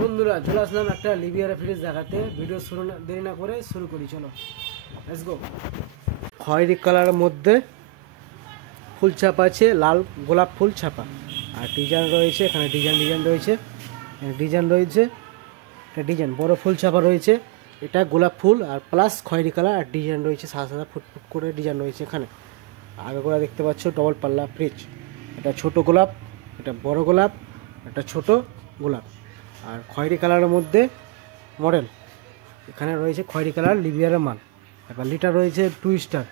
বন্ধুরা চলে আসলাম একটা লিবিয়ার ফ্রিজ দেখাতে। ভিডিও শুরু না দেরি না করে শুরু করি, চলো লেটস গো। খয়েরি কালারের মধ্যে ফুল ছাপা আছে, লাল গোলাপ ফুল ছাপা, আর ডিজাইন রয়েছে এখানে, ডিজাইন রয়েছে, একটা ডিজাইন বড় ফুল ছাপা রয়েছে। এটা গোলাপ ফুল আর প্লাস খয়েরি কালার, আর ডিজাইন রয়েছে সাদা সাদা ফুটফুট করে ডিজাইন রয়েছে এখানে। আগে করে দেখতে পাচ্ছ ডবল পাল্লা ফ্রিজ। এটা ছোট গোলাপ, এটা বড় গোলাপ, এটা ছোট গোলাপ, আর খয়েরি কালারের মধ্যে মডেল। এখানে রয়েছে খয়েরি কালার লিবিয়ারের মাল। এবার লিটার রয়েছে 2 স্টার,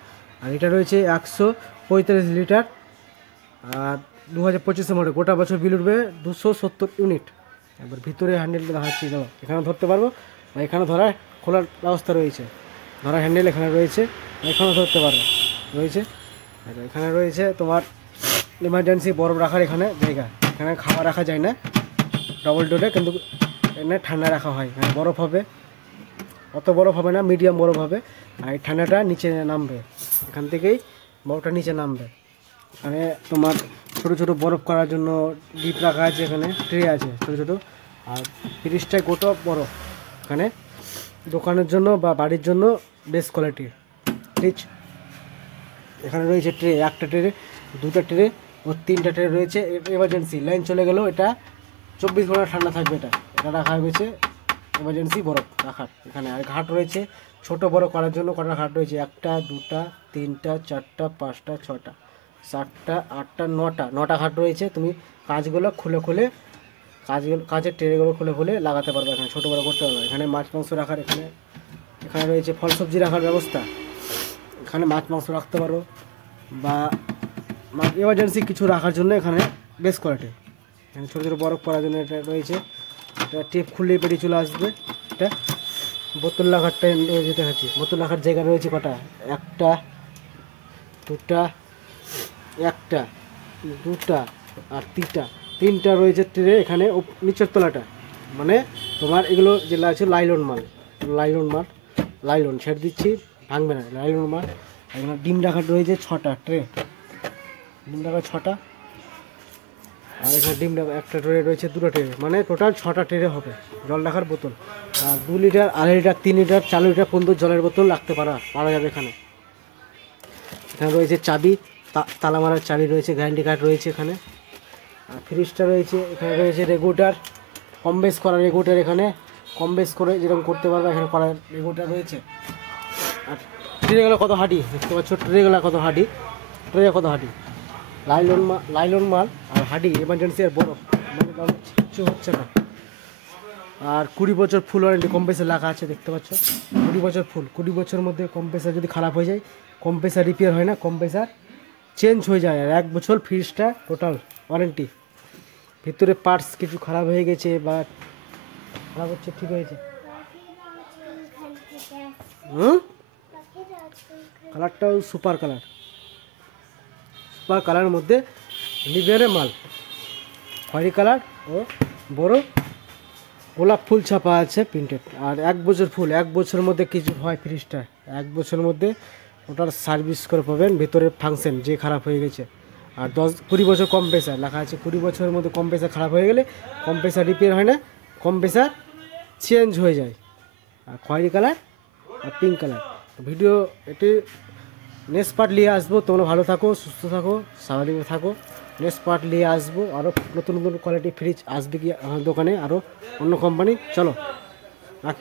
আর এটা রয়েছে 145 লিটার, আর 2025 মডেল। গোটা বছর বিল উঠবে 270 ইউনিট। এবার ভিতরে হ্যান্ডেলটা দেখাচ্ছি, যাবো এখানে ধরতে পারবো, বা এখানে ধরার খোলার ব্যবস্থা রয়েছে, ধরার হ্যান্ডেল এখানে রয়েছে, এখানেও ধরতে পারবে রয়েছে। এখানে রয়েছে তোমার ইমার্জেন্সি বরফ রাখার এখানে জায়গা। এখানে খাওয়া রাখা যায় না ডবল ডোরে, কিন্তু এখানে ঠান্ডা রাখা হয়। এখানে বরফ হবে, অত বরফ হবে না, মিডিয়াম বরফ হবে, আর এই ঠান্ডাটা নিচে নামবে, এখান থেকেই বরফটা নিচে নামবে। এখানে তোমার ছোটো ছোটো বরফ করার জন্য ডিপ রাখা আছে, এখানে ট্রে আছে ছোটো ছোটো, আর 30টায় গোটা বরফ। এখানে দোকানের জন্য বা বাড়ির জন্য বেস্ট কোয়ালিটির ফ্রিজ। এখানে রয়েছে ট্রে, একটা ট্রে, দুটা ট্রে ও 3টা ট্রে রয়েছে। এমার্জেন্সি লাইন চলে গেলেও এটা 24 ঘন্টা ঠান্ডা থাকবে। এটা রাখা হয়েছে এমার্জেন্সি বরফ রাখার এখানে। আর ঘাট রয়েছে ছোট বড় করার জন্য, কটা ঘাট রয়েছে, 1টা 2টা 3টা 4টা 5টা 6টা 7টা 8টা 9টা ঘাট রয়েছে। তুমি কাজগুলো খুলে কাজের ট্রেগুলো খুলে লাগাতে পারবে, এখানে ছোটো বড়ো করতে পারবে। এখানে মাছ মাংস রাখার, এখানে রয়েছে ফল সবজি রাখার ব্যবস্থা। এখানে মাছ মাংস রাখতে পারো, বা এমার্জেন্সি কিছু রাখার জন্য এখানে বেস্ট কোয়ালিটি। এখানে ছোটো ছোটো বরফ করার জন্য এটা রয়েছে। এটা টেপ খুললেই বেরিয়ে চলে আসবে। এটা বোতল রাখারটা যেতে হচ্ছে, বোতল রাখার জায়গা রয়েছে কটা, 1টা 2টা 1টা 2টা আর 3টা রয়েছে ট্রে। এখানে নিচের তলাটা মানে তোমার এগুলো যেগুলো আছে লাইলন ছেড়ে দিচ্ছি, ভাঙবে না, লাইলন মাল। এখানে ডিম রাখার রয়েছে 6টা ট্রে, ডিম রাখার 6টা, আর এখানে ডিম রাখা একটা ট্রে রয়েছে, 2টা ট্রে, মানে টোটাল 6টা ট্রে হবে। জল রাখার বোতল, আর 2 লিটার 2.5 লিটার 3 লিটার 4 লিটার পর্যন্ত জলের বোতল রাখতে পারা যাবে এখানে। এখানে রয়েছে চাবি, তালা মারার চাবি রয়েছে, গ্যারান্টি কার্ড রয়েছে এখানে। আর ফ্রিজটা রয়েছে, এখানে রয়েছে রেগুলেটর, কম বেশ করা রেগুলেটর, এখানে কম বেশ করে যেরকম করতে পারবে এখানে করার রেগুলেটর রয়েছে। আর ট্রেগুলো কত হাঁটি দেখতে পাচ্ছ, ট্রেগুলো কত হাঁটি, লাইলন মাল আর হাঁটি এমার্জেন্সি আর বরফ, মানে কিছু হচ্ছে না। আর 20 বছর ফুল ওয়ারেন্টি, কম্প্রেসার লেখা আছে দেখতে পাচ্ছ, 20 বছর ফুল। 20 বছরের মধ্যে কম্প্রেসার যদি খারাপ হয়ে যায়, কম্প্রেসার রিপেয়ার হয় না, কম্প্রেসার চেঞ্জ হয়ে যায়। আর 1 বছর ফ্রিজটা টোটাল ওয়ারেন্টি। ভিতরে পার্টস কিছু খারাপ হয়ে গেছে বা খারাপ হচ্ছে, ঠিক হয়েছে। কালারটাও সুপার কালারের মধ্যে লিবিয়ারের মাল, খয়েরি কালার ও বড় গোলাপ ফুল ছাপা আছে প্রিন্টেড। আর 1 বছর ফুল, 1 বছরের মধ্যে কিছু হয় ফ্রিজটা, 1 বছরের মধ্যে টোটাল সার্ভিস করে পাবেন। ভেতরের ফাংশন যে খারাপ হয়ে গেছে, আর 20 বছর কম্প্রেসার লেখা আছে। 20 বছরের মধ্যে কম্প্রেসার খারাপ হয়ে গেলে কম্প্রেসার রিপেয়ার হয় না, কম্প্রেসার চেঞ্জ হয়ে যায়। আর খয়েরি কালার আর পিঙ্ক কালার। ভিডিও এটি নেক্সট পার্ট নিয়ে আসবো। তোমরা ভালো থাকো, সুস্থ থাকো, স্বাভাবিক থাকো। নেক্সট পার্ট নিয়ে আসবো, আরও নতুন কোয়ালিটি ফ্রিজ আসবে কি আমার দোকানে, আরও অন্য কোম্পানি। চলো রাখ।